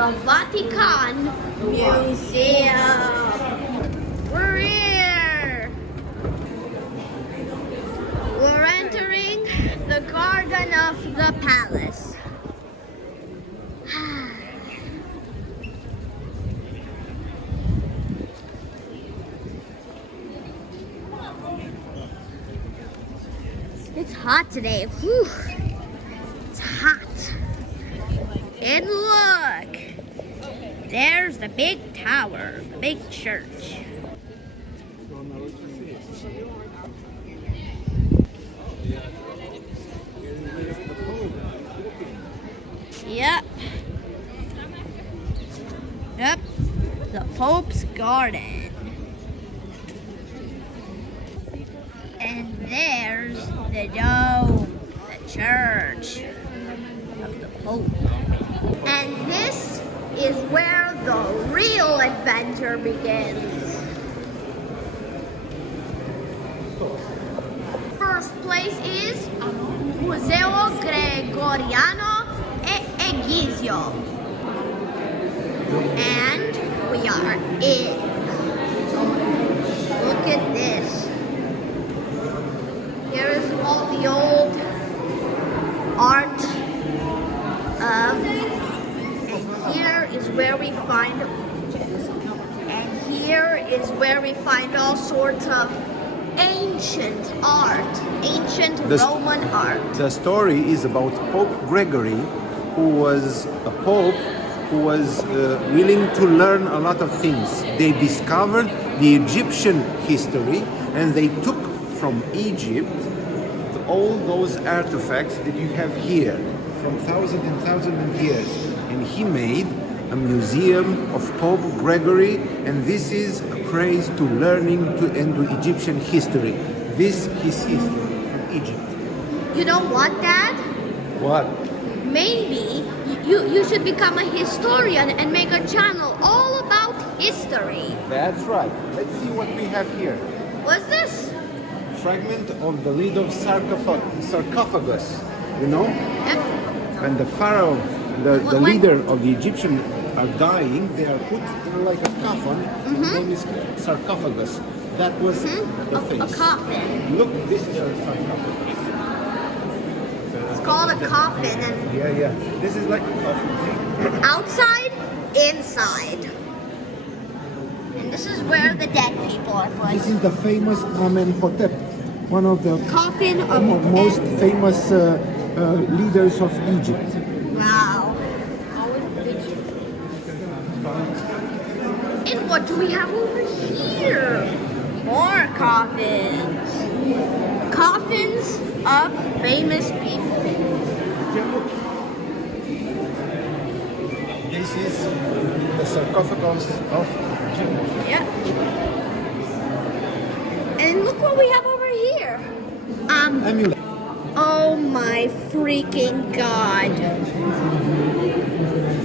the Vatican Museum. We're here. We're entering the garden of the palace. It's hot today. Whew. It's hot. And look, there's the big tower, the big church. Yep. Yep. The Pope's garden. And there's the dome, the church of the Pope. And this is where the real adventure begins. First place is Museo Gregoriano e Egizio. And we are in. Look at this. Here is all the old art. And here is where we find. And here is where we find all sorts of ancient art, ancient Roman art. The story is about Pope Gregory, who was a pope who was willing to learn a lot of things. They discovered the Egyptian history and they took from Egypt all those artifacts that you have here from thousands and thousands of years. And he made a museum of Pope Gregory, and this is a praise to learning and to Egyptian history. This is history from Egypt. You know what, Dad? What? Maybe you should become a historian and make a channel all about history. That's right. Let's see what we have here. What's this? Fragment of the lid of sarcophagus. You know? Yep. When the pharaoh, the leader of the Egyptian are dying, they are put in like a coffin. The name is sarcophagus. That was the face. A coffin. Look, this is a sarcophagus. It's called a coffin. And Yeah. This is like a coffin. outside, inside. And this is where the dead people are put. This is the famous Amenhotep, one of the Coffin of most famous leaders of Egypt. Wow. And what do we have over here? More coffins. Coffins of famous people. This is the sarcophagus of Yeah. And look what we have over here. amulet. Oh my freaking God.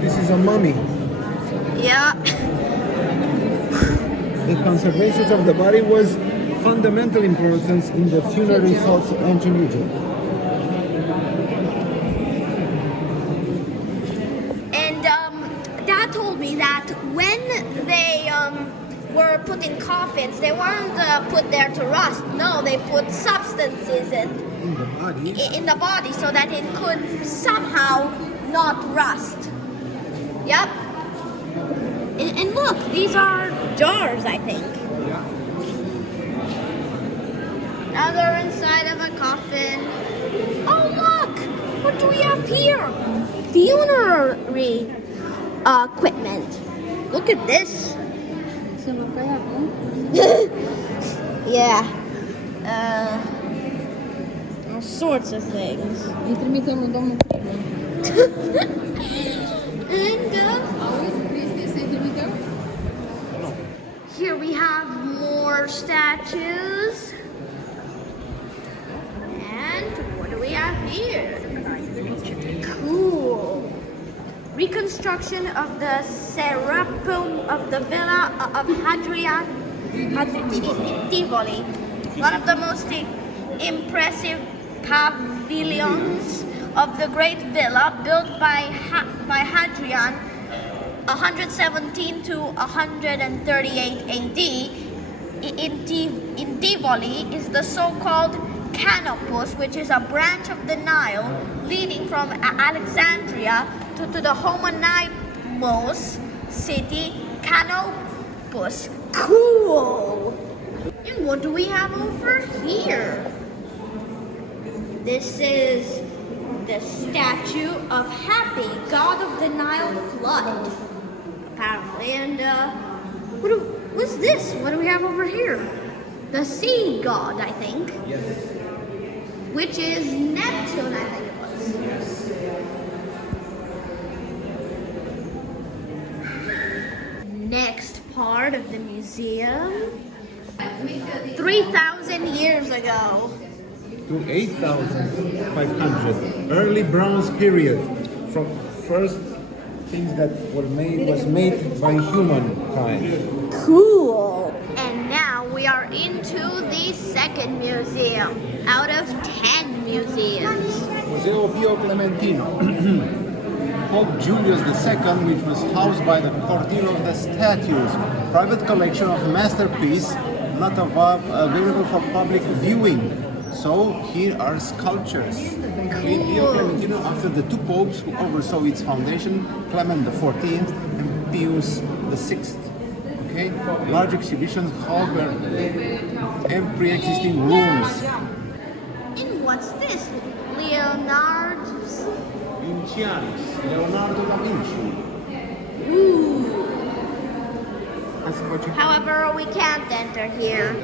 This is a mummy. Yeah. The conservation of the body was fundamental importance in the funerary thoughts of ancient Egypt. And Dad told me that when they were put in coffins, they weren't put there to rust. No, they put substances in the body so that it could somehow not rust. Yep. And look, these are jars, I think. Now they're inside of a coffin. Oh, look! What do we have here? Funerary equipment. Look at this. Yeah. All sorts of things. And here we have more statues. And what do we have here? Cool. Reconstruction of the Serapeum of the Villa of Hadrian Tivoli. One of the most impressive pavilions of the great villa built by Hadrian 117 to 138 AD in Tivoli is the so-called Canopus, which is a branch of the Nile leading from Alexandria to the homonymous city Canopus. Cool! And what do we have over here? This is the statue of Happy, god of the Nile flood, apparently. And what's this? What do we have over here? The sea god, I think. Yes. Which is Neptune, I think it was. Yes. Next part of the museum. 3,000 years ago. To 8,500. Early Bronze period. From first things that was made by humankind. Cool. And now we are into the second museum out of 10 museums. Museo Pio Clementino. Pope Julius II, which was housed by the Cortile of the Statues. Private collection of masterpiece, not available for public viewing. So here are sculptures. In Pio Clementino, after the two popes who oversaw its foundation, Clement XIV and Pius VI. Okay, large exhibitions held pre-existing rooms. And what's this? Leonardo's. Vincianus, Leonardo da Vinci. Ooh. That's what you. However, we can't enter here.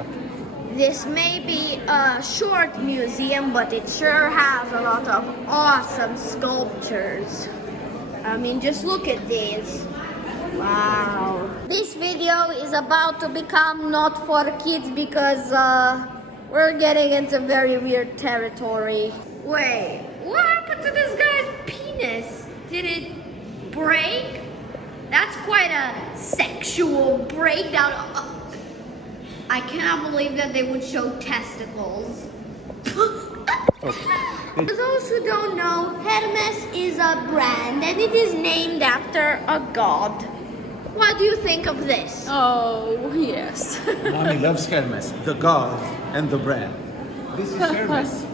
This may be a short museum, but it sure has a lot of awesome sculptures. I mean, just look at these. Wow. This video is about to become not for kids because we're getting into very weird territory. Wait, what happened to this guy's penis? Did it break? That's quite a sexual breakdown. I cannot believe that they would show testicles. For those who don't know, Hermes is a brand and it is named after a god. What do you think of this? Oh, yes. Mommy loves Hermes, the god and the brand. This is Hermes.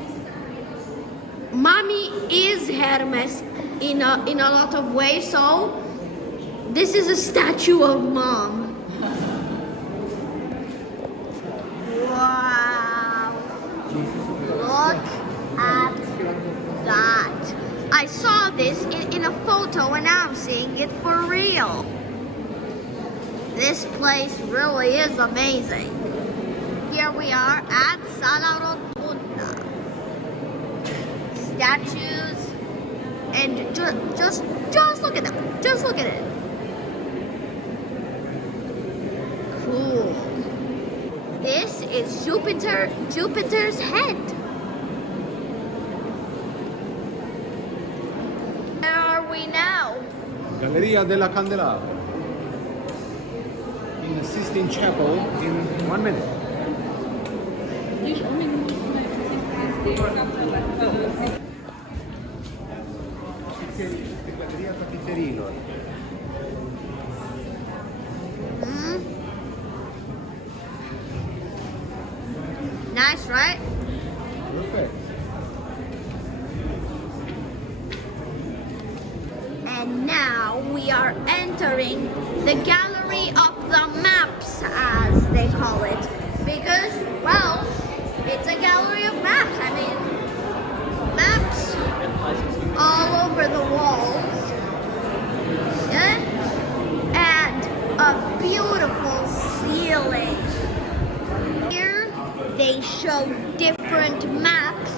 Mommy is Hermes in a lot of ways, so this is a statue of mom. Wow. Look at that. I saw this in a photo and now I'm seeing it for real. This place really is amazing. Here we are at Sala Rotunda. Statues and just look at them. Just look at it. Cool. This is Jupiter's head. Where are we now? Galleria della Candelabra. In the Sistine Chapel in 1 minute. Galleria Tapizzerino. Nice, right? Perfect. And now we are entering the gallery of the maps, as they call it. Because, well, it's a gallery of maps. I mean, maps all over the walls. Yeah? And a beautiful ceiling. Here they show different maps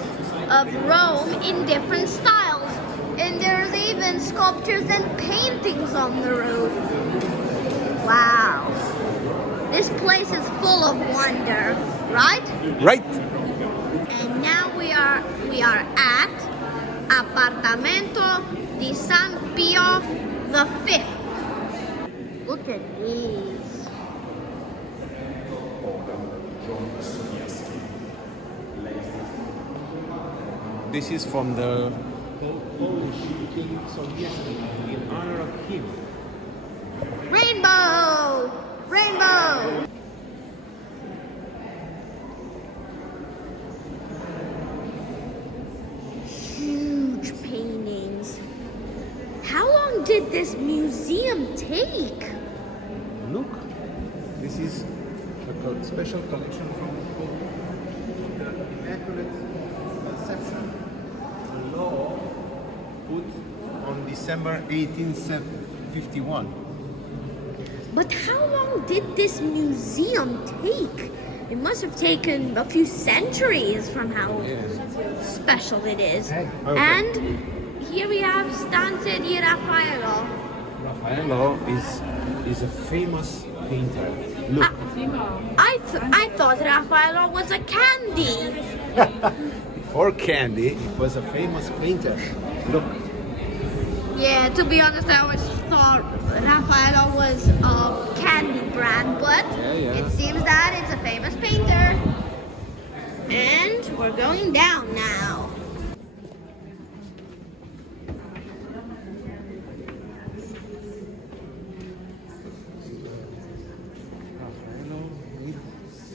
of Rome in different styles. And there's even sculptures and paintings on the roof. Wow. This place is full of wonder, right? Right. And now we are at Appartamento di San Pio V. Look at these. This is from the Polish King Sobieski in honor of him. Rainbow! Rainbow! Huge paintings. How long did this museum take? Look, this is a special collection from the Immaculate Conception. The law put on December 1851. But how long did this museum take? It must have taken a few centuries from how special it is. Okay. And here we have Stanze di Raffaello. Raffaello is a famous painter. Look. I thought Raffaello was a candy. Before candy, it was a famous painter. Look. Yeah, to be honest, I always thought Raffaello was a candy brand, but it seems that it's a famous painter. And we're going down now. Raffaello with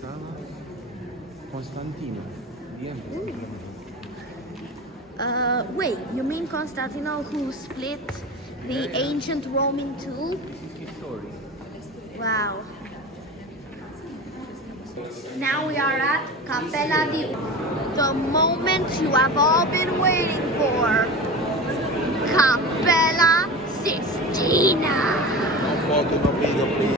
Sala Constantino. The emperor. Wait, you mean Constantino who split the ancient Rome in two? Story. Wow. Now we are at Cappella di the moment you have all been waiting for. Cappella Sistina. No photo, no video, please.